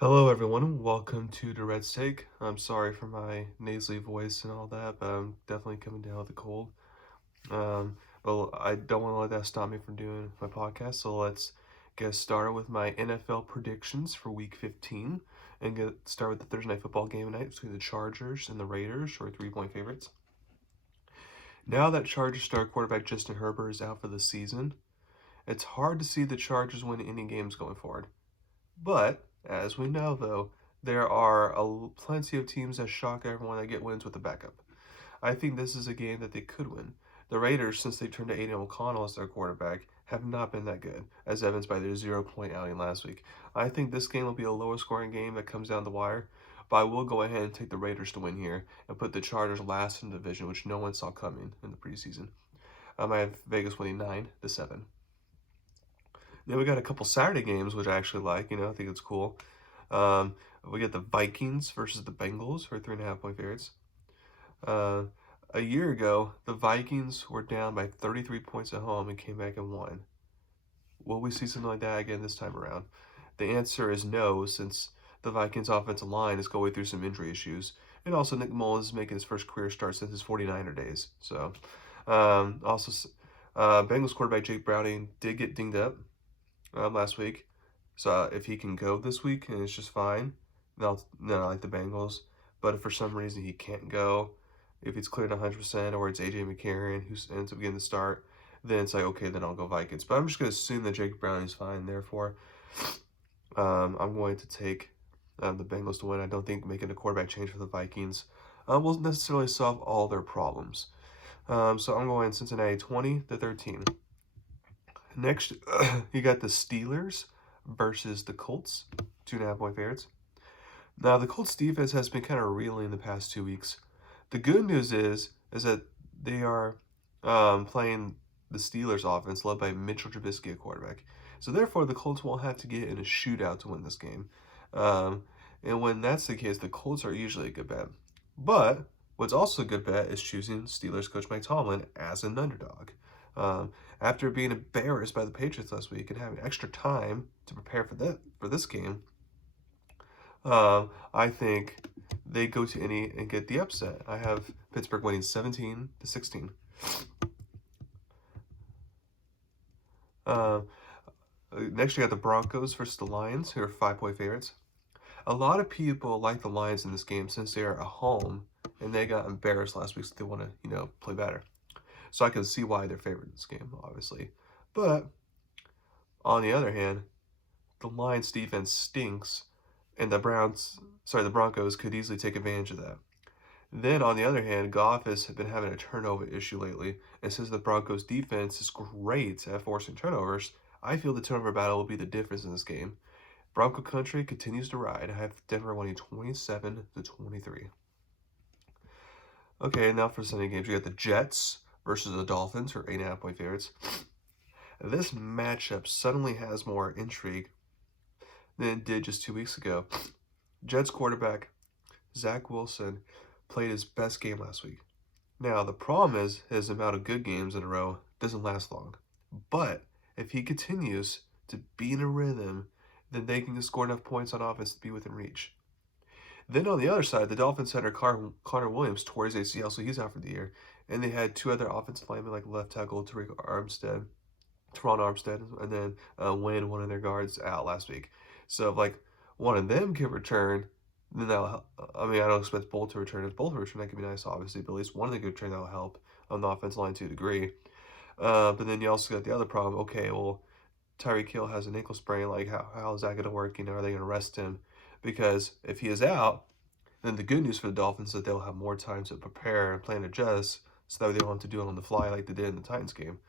Hello, everyone. Welcome to Durrett's Take. I'm sorry for my nasally voice and all that, but I'm definitely coming down with a cold. But I don't want to let that stop me from doing my podcast. So let's get started with my NFL predictions for Week 15 and get start with the Thursday night football game tonight between the Chargers and the Raiders, or 3-point favorites. Now that Chargers star quarterback Justin Herbert is out for the season, it's hard to see the Chargers win any games going forward. But, as we know, though, there are plenty of teams that shock everyone that get wins with the backup. I think this is a game that they could win. The Raiders, since they turned to Aiden O'Connell as their quarterback, have not been that good, as evidenced by their 0-point outing last week. I think this game will be a lower scoring game that comes down the wire, but I will go ahead and take the Raiders to win here and put the Chargers last in the division, which no one saw coming in the preseason. I have Vegas winning 9-7. Then we got a couple Saturday games, which I actually like. I think it's cool. Um, we get the Vikings versus the Bengals for 3.5-point favorites. Uh, a year ago, the Vikings were down by 33 points at home and came back and won. Will we see something like that again this time around? The answer is no, since the Vikings offensive line is going through some injury issues. And also, Nick Mullins is making his first career start since his 49er days. So, Bengals quarterback Jake Browning did get dinged up last week. So if he can go this week and it's just fine, then I like the Bengals. But if for some reason he can't go, if he's cleared 100% or it's AJ McCarron who ends up getting the start, then it's like, okay, then I'll go Vikings. But I'm just going to assume that Jake Browning is fine. Therefore, I'm going to take the Bengals to win. I don't think making a quarterback change for the Vikings will necessarily solve all their problems. So I'm going Cincinnati 20-13. Next, you got the Steelers versus the Colts, 2.5-point favorites. Now, the Colts defense has been kind of reeling the past 2 weeks. The good news is that they are playing the Steelers offense led by Mitchell Trubisky at quarterback. So therefore, the Colts won't have to get in a shootout to win this game. And when that's the case, the Colts are usually a good bet. But what's also a good bet is choosing Steelers coach Mike Tomlin as an underdog. After being embarrassed by the Patriots last week and having extra time to prepare for this game, I think they go to Indy and get the upset. I have Pittsburgh winning 17-16. Next, you got the Broncos versus the Lions, who are 5-point favorites. A lot of people like the Lions in this game since they are at home and they got embarrassed last week, so they want to, play better. So I can see why they're favored in this game, obviously. But on the other hand, the Lions defense stinks, and the Broncos could easily take advantage of that. Then on the other hand, Goff has been having a turnover issue lately, and since the Broncos defense is great at forcing turnovers, I feel the turnover battle will be the difference in this game. Bronco country continues to ride. I have Denver winning 27-23. Okay, now for Sunday games, we got the Jets versus the Dolphins, or 8.5-point favorites. This matchup suddenly has more intrigue than it did just 2 weeks ago. Jets quarterback Zach Wilson played his best game last week. Now, the problem is his amount of good games in a row doesn't last long. But if he continues to be in a rhythm, then they can score enough points on offense to be within reach. Then on the other side, the Dolphins center Connor Williams tore his ACL, so he's out for the year. And they had two other offensive linemen, like left tackle Teron Armstead, and then Wynn, one of their guards, out last week. So if one of them can return, then that'll help. I mean, I don't expect both to return. If both return, that could be nice, obviously, but at least one of them could return, that'll help on the offensive line to a degree. But then you also got the other problem. Okay, well, Tyreek Hill has an ankle sprain. Like, how is that going to work? Are they going to rest him? Because if he is out, then the good news for the Dolphins is that they'll have more time to prepare and plan adjust, so that they don't have to do it on the fly like they did in the Titans game.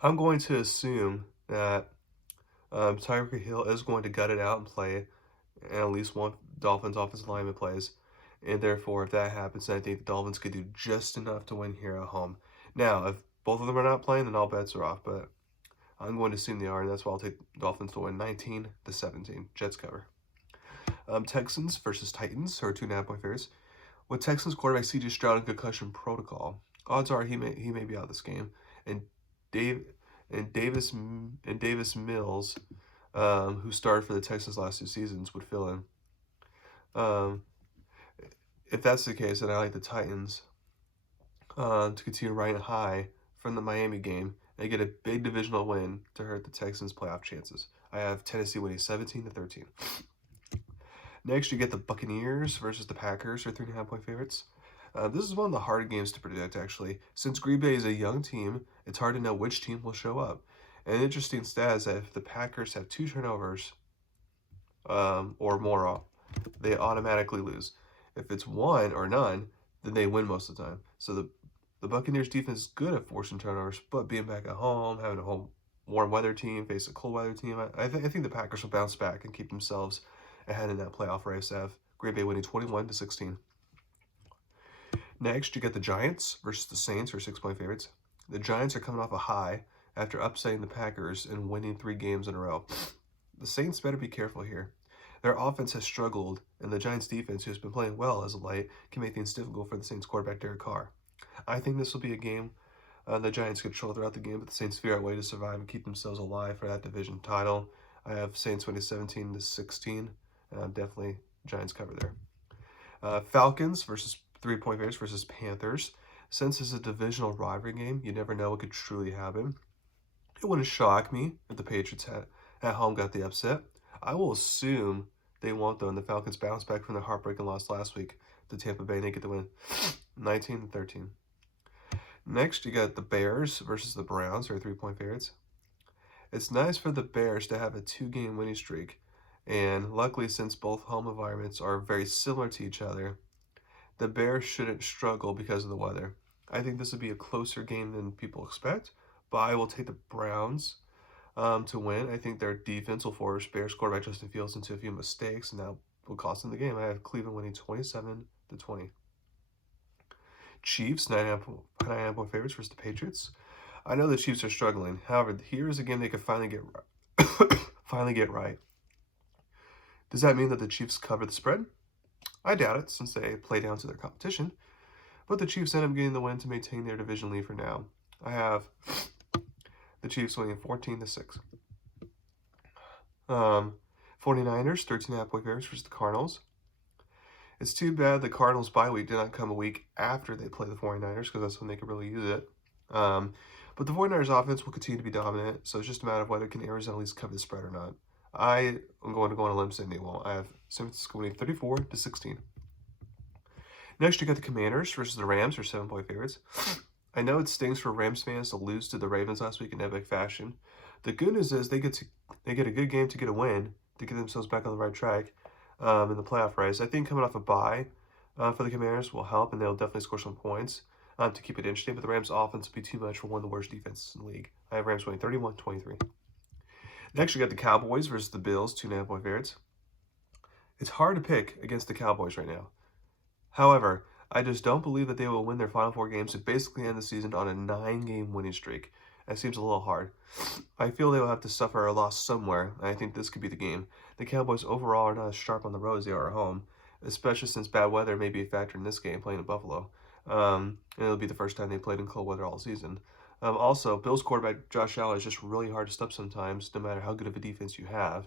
I'm going to assume that Tyreek Hill is going to gut it out and play, and at least one Dolphins offensive lineman plays. And therefore, if that happens, then I think the Dolphins could do just enough to win here at home. Now, if both of them are not playing, then all bets are off. But I'm going to assume they are, and that's why I'll take Dolphins to win 19-17. Jets cover. Texans versus Titans, or 2.5-point favorites. With Texans quarterback C.J. Stroud in concussion protocol, odds are he may be out of this game. And Davis Mills who started for the Texans last 2 seasons, would fill in. Um, if that's the case, then I like the Titans to continue riding high from the Miami game and get a big divisional win to hurt the Texans' playoff chances. I have Tennessee winning 17-13. Next, you get the Buccaneers versus the Packers, or 3.5-point favorites. This is one of the harder games to predict, actually. Since Green Bay is a young team, it's hard to know which team will show up. An interesting stat is that if the Packers have 2 turnovers or more, they automatically lose. If it's 1 or none, then they win most of the time. So the Buccaneers defense is good at forcing turnovers, but being back at home, having a home warm weather team face a cold weather team, I think the Packers will bounce back and keep themselves ahead in that playoff race. Have Green Bay winning 21-16. Next, you get the Giants versus the Saints, or 6-point favorites. The Giants are coming off a high after upsetting the Packers and winning 3 games in a row. The Saints better be careful here. Their offense has struggled, and the Giants' defense, who has been playing well as of late, can make things difficult for the Saints quarterback Derek Carr. I think this will be a game the Giants control throughout the game, but the Saints figure out a way to survive and keep themselves alive for that division title. I have Saints winning 17-16, and definitely Giants cover there. Falcons versus 3-point favorites versus Panthers. Since it's a divisional rivalry game, you never know what could truly happen. It wouldn't shock me if the Patriots at home got the upset. I will assume they won't, though, and the Falcons bounce back from their heartbreaking loss last week to Tampa Bay and they get the win 19-13. Next, you got the Bears versus the Browns, or 3-point favorites. It's nice for the Bears to have a 2-game winning streak, and luckily, since both home environments are very similar to each other, the Bears shouldn't struggle because of the weather. I think this would be a closer game than people expect, but I will take the Browns to win. I think their defense will force Bears quarterback Justin Fields into a few mistakes, and that will cost them the game. I have Cleveland winning 27-20. Chiefs, 9.5-point favorites versus the Patriots. I know the Chiefs are struggling. However, here is a game they could finally get right. Does that mean that the Chiefs cover the spread? I doubt it, since they play down to their competition. But the Chiefs end up getting the win to maintain their division lead for now. I have the Chiefs winning 14-6. 49ers, 13.5-point favorites versus the Cardinals. It's too bad the Cardinals' bye week did not come a week after they play the 49ers, because that's when they could really use it. But the 49ers' offense will continue to be dominant, so it's just a matter of whether can Arizona at least cover the spread or not. I am going to go on a limb saying they won't. I have San Francisco winning 34-16. Next, you got the Commanders versus the Rams, or 7-point favorites. I know it stings for Rams fans to lose to the Ravens last week in epic fashion. The good news is they get a good game to get a win, to get themselves back on the right track in the playoff race. I think coming off a bye for the Commanders will help, and they'll definitely score some points to keep it interesting. But the Rams' offense will be too much for one of the worst defenses in the league. I have Rams winning 31-23. Next, you got the Cowboys versus the Bills, 2.5-point favorites. It's hard to pick against the Cowboys right now. However, I just don't believe that they will win their final 4 games to basically end the season on a 9-game winning streak. That seems a little hard. I feel they will have to suffer a loss somewhere, and I think this could be the game. The Cowboys overall are not as sharp on the road as they are at home, especially since bad weather may be a factor in this game playing in Buffalo. And it'll be the first time they played in cold weather all season. Also, Bills quarterback Josh Allen is just really hard to stop sometimes, no matter how good of a defense you have.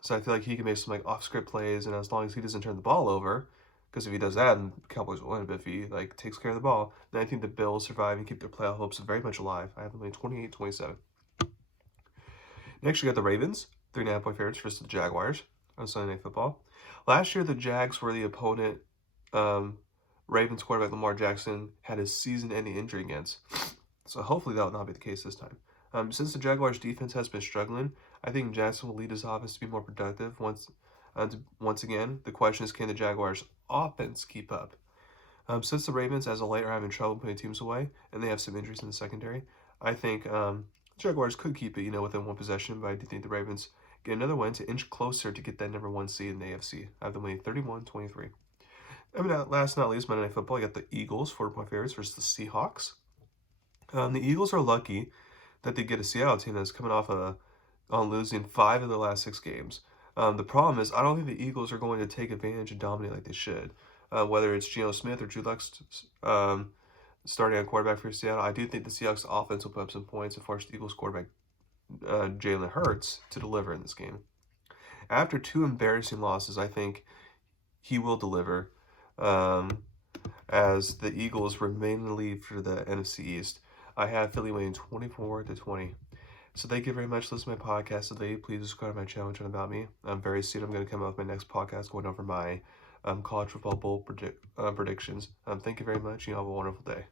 So I feel like he can make some off-script plays, and as long as he doesn't turn the ball over, because if he does that, then the Cowboys will win. But if he takes care of the ball, then I think the Bills survive and keep their playoff hopes very much alive. I have them winning 28-27. Next, you got the Ravens, 3.5-point favorites versus the Jaguars on Sunday Night Football. Last year, the Jags were the opponent Ravens quarterback Lamar Jackson had his season-ending injury against. So hopefully that will not be the case this time. Since the Jaguars' defense has been struggling, I think Jackson will lead his offense to be more productive once again. The question is, can the Jaguars' offense keep up? Since the Ravens, as of late, are having trouble putting teams away, and they have some injuries in the secondary, I think Jaguars could keep it, within one possession, but I do think the Ravens get another win to inch closer to get that number 1 seed in the AFC. I have them winning 31-23. Last but not least, Monday Night Football, you got the Eagles, 4-point favorites versus the Seahawks. The Eagles are lucky that they get a Seattle team that's coming off on losing 5 of their last 6 games. The problem is, I don't think the Eagles are going to take advantage and dominate like they should. Whether it's Geno Smith or Drew Luck starting on quarterback for Seattle, I do think the Seahawks offense will put up some points and force the Eagles quarterback Jalen Hurts to deliver in this game. After 2 embarrassing losses, I think he will deliver, um, as the Eagles remain in the lead for the NFC East. I have Philly winning 24-20. So thank you very much for listening to my podcast today. Please subscribe to my channel and learn about me. Very soon I'm going to come up with my next podcast going over my college football bowl predictions. Thank you very much. You have a wonderful day.